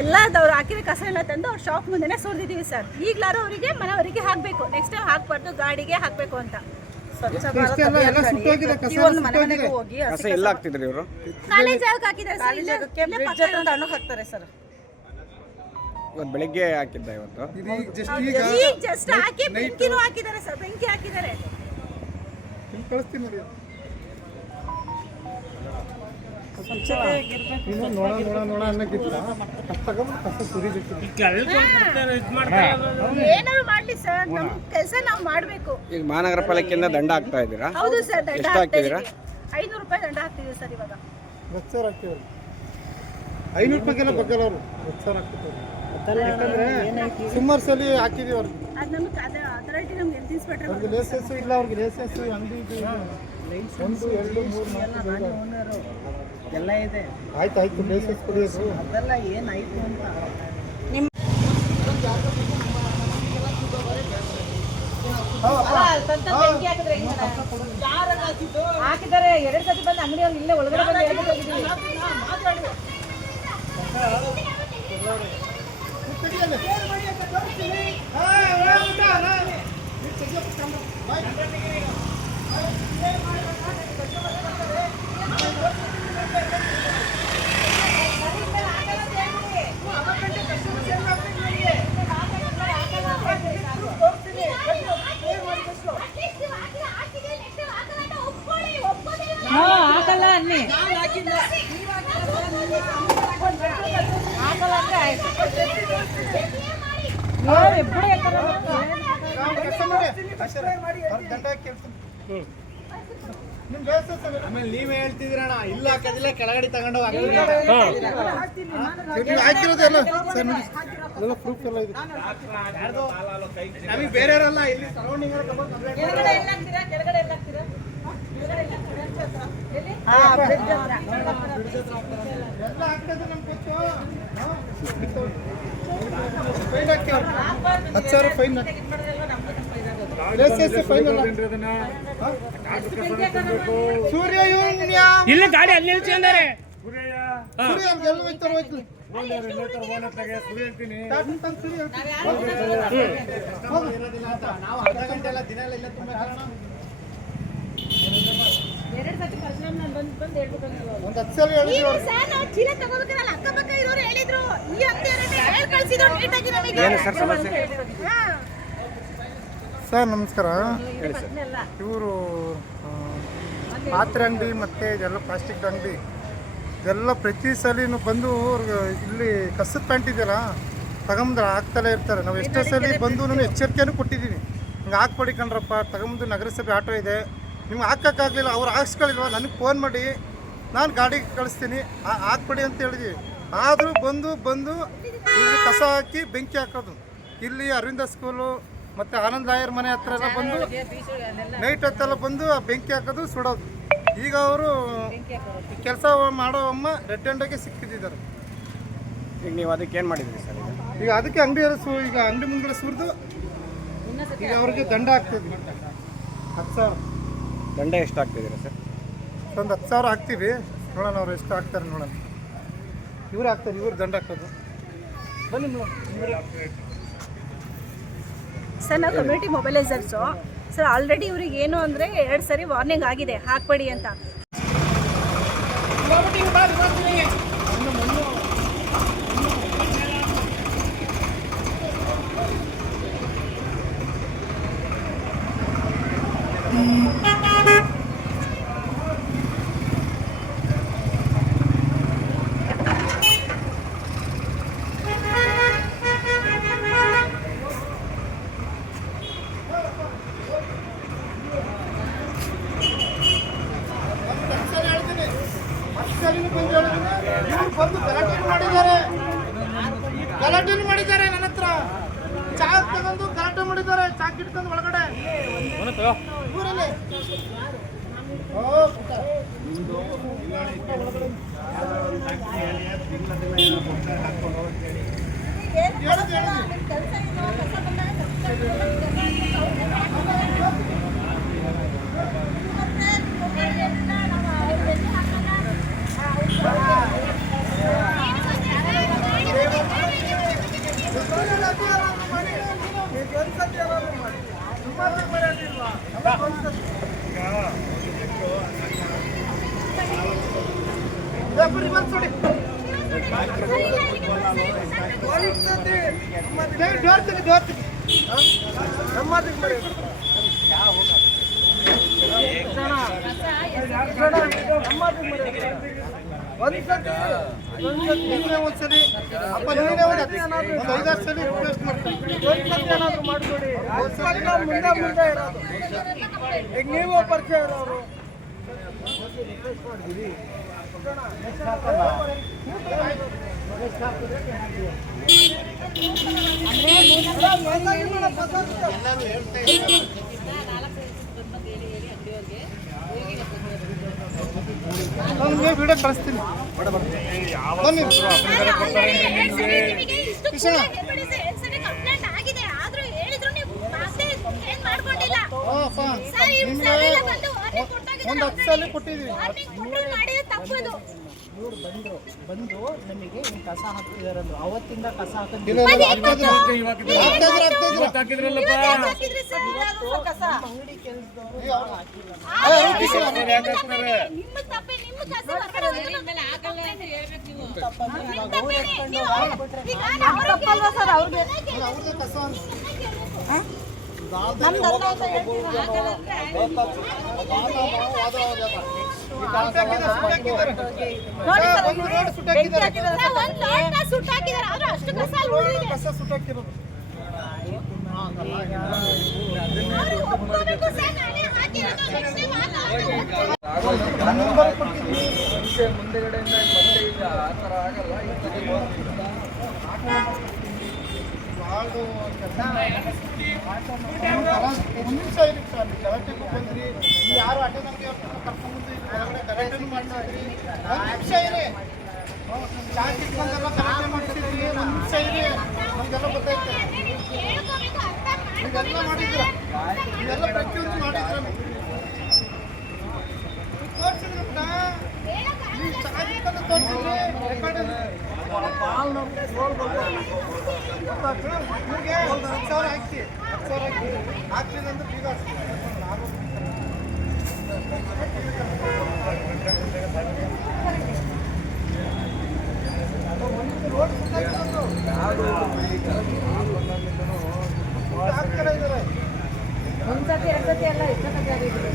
ಎಲ್ಲದವ್ರು ಹಾಕಿರೋ ಕಸ ಎಲ್ಲ ತಂದು ಅವ್ರ ಶಾಪ್ ಮುಂದೆನೆ ಸುರಿದಿದ್ದೀವಿ ಸರ್. ಈಗಲಾರು ಅವರಿಗೆ ಮನೆಯವರಿಗೆ ಹಾಕಬೇಕು. ನೆಕ್ಸ್ಟ್ ಟೈಮ್ ಹಾಕ್ಬಾರ್ದು ಗಾಡಿಗೆ ಹಾಕಬೇಕು ಅಂತ. ಹೋಗಿ ಕಸ ಎಲ್ಲ ಹಾಕ್ತಿದ್ರಿ ಇವರು? ಕಾಲೇಜ್ ಹಾಕಿದ್ದಾರೆ ಸರ್ ಇಲ್ಲೇ? ಇಲ್ಲೇ ಬ್ರಿಡ್ಜ್ ಪಕ್ಕ ಹತ್ರ ತಣ್ಣಗೆ ಹಾಕ್ತಾರೆ ಸರ್. ಇವತ್ತು ಬೆಳಿಗ್ಗೆ ಹಾಕಿದ್ದ ಇವತ್ತು? ಇದು ಈಗ ಜಸ್ಟ್ ಈಗ ಈಗ ಜಸ್ಟ್ ಹಾಕಿ ಬೆಂಕಿನೂ ಹಾಕಿದ್ದಾರೆ ಸರ್. ಬೆಂಕಿ ಹಾಕಿದ್ದಾರೆ. ಇಲ್ಲಿ ಕಳಿಸ್ತೀನಿ ನೋಡಿ ಇನ್ನು ನೋಡ ನೋಡ ನೋಡ ಅನ್ನಕ್ಕಿತ್ತ ಕಸ ತಗೊಂಡು ಕಸ ಸುರಿಬೇಕು ಏನಾದ್ರು ಮಾಡ್ಲಿ ಸರ್ ನಮ್ ಕೆಲಸ ನಾವು ಮಾಡ್ಬೇಕು. ಈಗ ಮಹಾನಗರ ಪಾಲಿಕೆಯಿಂದ ದಂಡ ಹಾಕ್ತಾ ಇದ್ದೀರಾ? ಹೌದು ಸರ್ ದಂಡ ಎಷ್ಟು ಐನೂರು ರೂಪಾಯಿ ದಂಡ ಹಾಕ್ತಿದ್ದೀವಿ ಸರ್ ಇವಾಗ. ಐನೂರು ರೂಪಾಯಿಗೆಲ್ಲ ಬಗ್ಗಲ್ಲ ಅವರು ಹಾಕ್ತಿದ್ದಾರೆ. ಸುಮಾರು ಸಲ ಹಾಕಿದೀವಿ ಅವ್ರಿಗೆ ಅದು ನಮ್ಗೆ ಅದ ಅಥಾರಿಟಿ ನಮ್ಗೆ ಹೆಲ್ತ್ ಇನ್ಸ್ಪೆಕ್ಟರ್ ಅವ್ರಿಗೆ ಲೈಸೆನ್ಸ್ ಇಲ್ಲ ಅವ್ರಿಗೆ ಲೇಸಸ್ ಅಂಗಡಿ. ಒಂದು ಎರಡು ಮೂರು ನಾಲ್ಕು ಆರು. ಎಲ್ಲ ಇದೆ. ಆಯ್ತು ಆಯ್ತು ಅದಲ್ಲ ಅದೆಲ್ಲ ಏನಾಯ್ತು ಅಂತ. ಹಾಕಿದ್ದಾರೆ ಎರಡು ಸತಿ ಬಂದು ಅಂಗಡಿಯವ್ರು ಇಲ್ಲೇ ಒಳಗಡೆ ಬಂದು ಹೇಳ್ಬಿಟ್ಟು ಹೋಗಿದ್ದೀವಿ ಹಾಕಲ್ಲ ಅನ್ನಿ ಹಾಕಲ್ಲ ಅಂದ್ರೆ ಆಯ್ತು ನೋಡಿ, ಬಿಡಿ ಯಾಕಂದ್ರೆ ಅವ್ರಿಗೆ ದಂಡ ಹಾಕಿ ಹೇಳ್ತೀನಿ. ನಿಮ್ ಲೈಸೆನ್ಸ್ ಅಲ್ಲ? ಆಮೇಲೆ ನೀವೇ ಹೇಳ್ತಿದ್ರಣ್ಣ ಇಲ್ಲ ಹಾಕೋದಿಲ್ಲ ಕೆಳಗಡೆ ತಗೊಂಡು ನೀವು ಹಾಕಿರೋದು ಎಲ್ಲ ಸರ್ ನೋಡಿ. ಎಲ್ಲ ಪ್ರೂಫ್ ಎಲ್ಲ ಇದೆ. ನಮಗೆ ಬೇರೆಯವರಲ್ಲ ಇಲ್ಲಿ ಸರೌಂಡಿಂಗ್ ಎಲ್ಲ ಹಾಕ್ತೀರಾ? ಕೆಳಗಡೆ ಎಲ್ಲ ಹಾಕ್ತೀರಾ ಕೆಳಗಡೆ ಎಲ್ಲ ಹಾಕ್ತೀರಾ? ಎಲ್ಲಿ? ಹಾ, bridge ಹತ್ರ. ಎಲ್ಲ ಹಾಕ್ತದೆ ನಮ್ಗೆ ಗೊತ್ತು ಫೈನ್ ಹಾಕಿ ಅವ್ರಿಗೆ. ಹತ್ತು ಸಾವಿರ ಫೈನ್ ಸೂರ್ಯ ಇಲ್ಲ ಇಲ್ಲಿ ಗಾಡಿ ಅಲ್ಲಿ ನಿಲ್ಸಿದ್ದಾರೆ ಸೂರ್ಯ ಎಲ್ಲ ಹೋಯ್ತಾರೆ ಹೋಯ್ತು. ಸೂರ್ಯ. ಇರೋದಿಲ್ಲ ನೀಟಾಗಿ ಅಕ್ಷರ ಏನು ಸರ್ ಸಮಸ್ಯೆ? ಹಾ. ಸರ್ ನಮಸ್ಕಾರ. ಇವರು ಪಾತ್ರೆ ಅಂಗಡಿ ಮತ್ತು ಇದೆಲ್ಲ ಪ್ಲಾಸ್ಟಿಕ್ ಅಂಗಡಿ. ಇದೆಲ್ಲ ಪ್ರತಿ ಸಲಿನೂ ಬಂದು ಅವ್ರಿಗೆ ಇಲ್ಲಿ ಕಸದ ಪ್ಯಾಂಟ್ ಇದೆಯಲ್ಲ ತಗೊಂಬಂದ್ರೆ ಹಾಕ್ತಲೇ ಇರ್ತಾರೆ. ನಾವು ಎಷ್ಟೋ ಸಲ ಬಂದು ಎಚ್ಚರಿಕೆನೂ ಕೊಟ್ಟಿದ್ದೀನಿ ಹಿಂಗೆ ಹಾಕ್ಬೇಡಿ ಕಣ್ರಪ್ಪ. ತಗೊಂಬಂದು ನಗರಸಭೆ ಆಟೋ ಇದೆ. ನಿಮ್ಗೆ ಹಾಕೋಕ್ಕಾಗಲಿಲ್ಲ ಅವ್ರು ಹಾಕ್ಸ್ಕೊಳ್ಳಿಲ್ವ ನನಗೆ ಫೋನ್ ಮಾಡಿ ನಾನು ಗಾಡಿಗೆ ಕಳಿಸ್ತೀನಿ ಹಾಕ್ಬಿಡಿ ಅಂತ ಹೇಳಿದ್ವಿ. ಆದರೂ ಬಂದು ಬಂದು ಇಲ್ಲಿ ಕಸ ಹಾಕಿ ಬೆಂಕಿ ಹಾಕೋದು. ಇಲ್ಲಿ ಅರವಿಂದ ಸ್ಕೂಲು ಮತ್ತು ಆನಂದ್ ರಾಯರ್ ಮನೆ ಹತ್ರ ಎಲ್ಲ ಬಂದು ನೈಟ್ ಹತ್ತೆಲ್ಲ ಬಂದು ಆ ಬೆಂಕಿ ಹಾಕೋದು ಸುಡೋದು. ಈಗ ಅವರು ಕೆಲಸ ಮಾಡೋ ಅಮ್ಮ ರೆಡ್ ಹ್ಯಾಂಡಾಗೆ ಸಿಕ್ಕಿದ್ದಾರೆ. ಈಗ ನೀವು ಅದಕ್ಕೆ ಏನು ಮಾಡಿದ್ರಿ ಸರ್ ಈಗ? ಈಗ ಅದಕ್ಕೆ ಅಂಗಡಿ ಸು ಈಗ ಅಂಗಡಿ ಮುಂದೆ ಸುರಿದು ಈಗ ಅವ್ರಿಗೆ ದಂಡ ಆಗ್ತದೆ ಹತ್ತು ಸಾವಿರ. ದಂಡ ಎಷ್ಟು ಹಾಕ್ತಿದ್ದೀರಾ ಸರ್? ಒಂದು ಹತ್ತು ಸಾವಿರ ಹಾಕ್ತೀವಿ. ನೋಡೋಣ ಅವ್ರು ಎಷ್ಟು ಹಾಕ್ತಾರೆ ನೋಡೋಣ. ಇವ್ರು ಹಾಕ್ತಾರೆ ಇವ್ರು ದಂಡ ಹಾಕೋದು. ಬನ್ನಿ ಸರ್ ನಾವು ಕಮ್ಯುನಿಟಿ ಮೊಬೈಲೈಸರ್ಸು ಸರ್ ಆಲ್ರೆಡಿ ಇವ್ರಿಗೆ ಏನು ಅಂದರೆ ಎರಡು ಸರಿ ವಾರ್ನಿಂಗ್ ಆಗಿದೆ. ಹಾಕ್ಬೇಡಿ ಅಂತ. ತಗೊಂಡು ಗಲಾಟೆ ಮಾಡಿದ್ದಾರೆ. ಚಾಕ್ ಇಟ್ಕೊಂಡು ಒಳಗಡೆ. ಊರಲ್ಲಿ. ಓ, ಒಂದ್ಸತಿ ಒಂದ್ಸತಿ ಅಪ್ಪ ಒಂದು ಐದಾರು ಸಲ ರಿಕ್ವೆಸ್ಟ್ ಮಾಡ್ತೀನಿ ಮಾಡ್ಕೊಳ್ಳಿ ಮುಂದೆ ಮುಂದೆ ಇರೋದು. ಈಗ ನೀವು ಪರಿಚಯ ಇರೋರು. ನಾನು ನೀವು ವಿಡಿಯೋ ಕಳಿಸ್ತೀನಿ. ಬನ್ನಿ. ಕಿಶಣ. ಆಗಿದೆ ಆದ್ರೂ ಹೇಳಿದ್ರು ನೀವು ಮಾತೇ ಏನ್ ಮಾಡ್ಕೊಂಡಿಲ್ಲ ಓ ಅಪ್ಪ ಸರ್ ಇವ್ರು ನಿಮ್ಗೆ ಸರ್ ಎಲ್ಲ ಬಂದು warning ಕೊಟ್ಟಾಗಿದ್ದಾರೆ. ಒಂದು ಹತ್ತು ಸಲ ತಪ್ಪದು ಇವ್ರು ಬಂದ್ರು ಬಂದು ನಮಗೆ ಹಿಂಗ್ ಕಸ ಹಾಕ್ತಿದಾರಂದ್ರು ಅವತ್ತಿಂದ ಕಸ ಹಾಕಿದ್ರು? ಅಂಗಡಿ ಕೆಲಸದವರು ಕಸ ಈಗ ಕೆಲಸ ಬಂದ್ರಿ ಯಾರು ಅಟೆಂಡೆನ್ಗೆ ಕರ್ಕೊಂಡ್ಬಂದು ಒಳಗಡೆ ಗಲಾಟೆನೂ ಮಾಡ್ತಾ ಇದ್ರಿ ಒಂದು ನಿಮಿಷ ಇರಿ ಚಾರ್ಜ್ ಇಟ್ಕೊಂಡೆಲ್ಲ ಗಲಾಟೆ ಗೊತ್ತೈತೆ ಇದೆಲ್ಲ ಮಾಡಿದ್ರ. ನೀವೆಲ್ಲ ಪ್ರತಿಯೊಂದು ಮಾಡಿದ್ರ ತೋರಿಸಿದ್ರಪ್ಪ ನೀವು ಚಾರ್ಜ್ ಇಟ್ಕೊಂಡು ತೋರಿಸಿದ್ರಿ ರೆಕಾರ್ಡ್ ಒಂದ್ಸತಿ ಎರಡ್ ಸತಿ ಎಲ್ಲ ಎಷ್ಟು ಸತಿ ಆಗಿದ್ರು